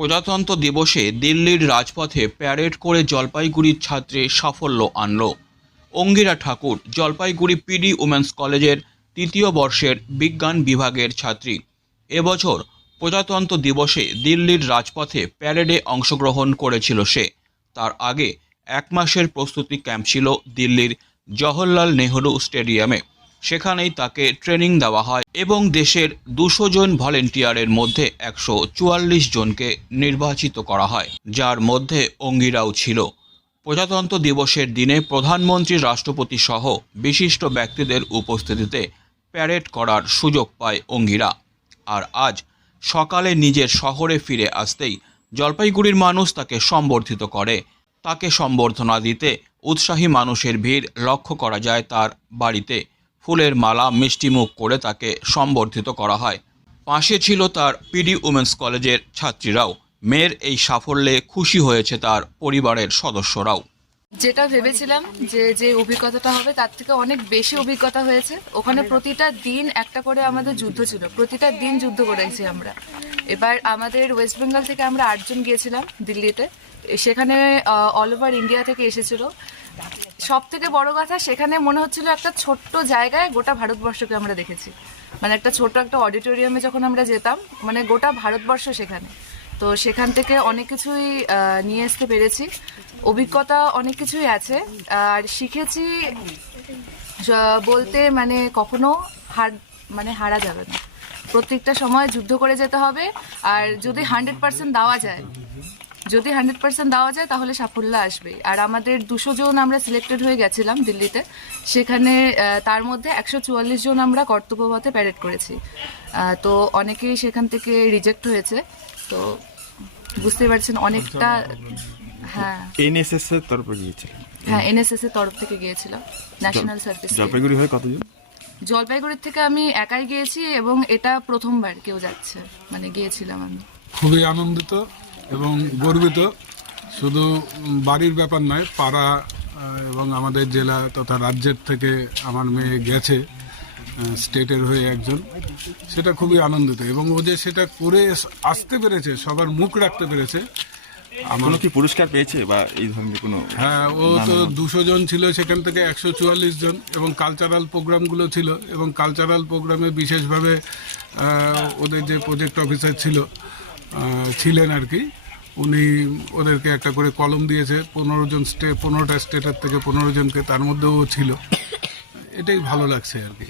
প্রজাতন্ত্র দিবসে দিল্লির রাজপথে প্যারেড করে জলপাইগুড়ির ছাত্রী সাফল্য আনল। অঙ্গিরা ঠাকুর জলপাইগুড়ি পিডি উমেন্স কলেজের তৃতীয় বর্ষের বিজ্ঞান বিভাগের ছাত্রী। এবছর প্রজাতন্ত্র দিবসে দিল্লির রাজপথে প্যারেডে অংশগ্রহণ করেছিল সে। তার আগে এক মাসের প্রস্তুতি ক্যাম্প ছিল দিল্লির জওহরলাল নেহরু স্টেডিয়ামে। সেখানেই তাকে ট্রেনিং দেওয়া হয় এবং দেশের 200 জন ভলেন্টিয়ারের মধ্যে 144 জনকে নির্বাচিত করা হয়, যার মধ্যে অঙ্গিরাও ছিল। প্রজাতন্ত্র দিবসের দিনে প্রধানমন্ত্রী, রাষ্ট্রপতি সহ বিশিষ্ট ব্যক্তিদের উপস্থিতিতে প্যারেড করার সুযোগ পায় অঙ্গিরা। আর আজ সকালে নিজের শহরে ফিরে আসতেই জলপাইগুড়ির মানুষ তাকে সম্বর্ধিত করে। তাকে সম্বর্ধনা দিতে উৎসাহী মানুষের ভিড় লক্ষ্য করা যায়। তার বাড়িতে ফুলের মালা, মিষ্টিমুখ করে তাকে সম্বর্ধিত করা হয়। পাশে ছিল তার পিডি উমেন্স কলেজের ছাত্রীরাও। মেয়ের এই সাফল্যে খুশি হয়েছে তার পরিবারের সদস্যরাও। যেটা ভেবেছিলাম যে অভিজ্ঞতাটা হবে তার থেকে অনেক বেশি অভিজ্ঞতা হয়েছে। ওখানে প্রতিটা দিন একটা করে আমাদের যুদ্ধ ছিল, প্রতিটা দিন যুদ্ধ করেছি আমরা। এবার আমাদের ওয়েস্ট বেঙ্গল থেকে আমরা 8 জন গিয়েছিলাম দিল্লিতে। সেখানে অল ওভার ইন্ডিয়া থেকে এসেছিল। সব থেকে বড় কথা, সেখানে মনে হচ্ছিল একটা ছোট্ট জায়গায় গোটা ভারতবর্ষকে আমরা দেখেছি। মানে একটা ছোট একটা অডিটোরিয়ামে যখন আমরা যেতাম, মানে গোটা ভারতবর্ষ সেখানে। তো সেখান থেকে অনেক কিছুই নিয়ে আসতে পেরেছি। অভিজ্ঞতা অনেক কিছুই আছে। আর শিখেছি বলতে মানে কখনো হারা যাবে না। প্রত্যেকটা সময় যুদ্ধ করে যেতে হবে। আর যদি 100% দেওয়া যায় তাহলে সাফল্য আসবে। আর আমাদের 200 জন আমরা সিলেক্টেড হয়ে গেছিলাম দিল্লিতে। সেখানে তার মধ্যে 144 জন আমরা কর্তব্যপথে প্যারেড করেছি। তো অনেকেই সেখান থেকে রিজেক্ট হয়েছে। তো বুঝতে পারছেন অনেকটা। হ্যাঁ, এনএসএস এর তরফে গিয়েছিল। হ্যাঁ, এনএসএস এর তরফ থেকে গিয়েছিলাম, ন্যাশনাল সার্ভিস। জলপাইগুড়ি হয়ে কতজন? জলপাইগুড়ির থেকে আমি একাই গিয়েছি এবং এটা প্রথমবার কেউ যাচ্ছে, মানে গিয়েছিলাম আমি। খুবই আনন্দিত এবং গর্বিত। শুধু বাড়ির ব্যাপার নয়, পাড়া এবং আমাদের জেলা তথা রাজ্যের থেকে আমার মেয়ে গেছে, স্টেটের হয়ে একজন। সেটা খুবই আনন্দিত এবং ও যে সেটা করে আসতে পেরেছে, সবার মুখ রাখতে পেরেছে। কোনো কি পুরস্কার পেয়েছে বা এই ধরনের কোনো? হ্যাঁ, ও তো 200 জন ছিল, সেখান থেকে 144 জন। এবং কালচারাল প্রোগ্রামগুলো ছিল, এবং কালচারাল প্রোগ্রামে বিশেষভাবে ওদের যে প্রজেক্ট অফিসার ছিলেন আর কি, উনি ওদেরকে একটা করে কলম দিয়েছে। 15টা স্টেটের থেকে 15 জনকে, তার মধ্যেও ছিল। এটাই ভালো লাগছে আর কি।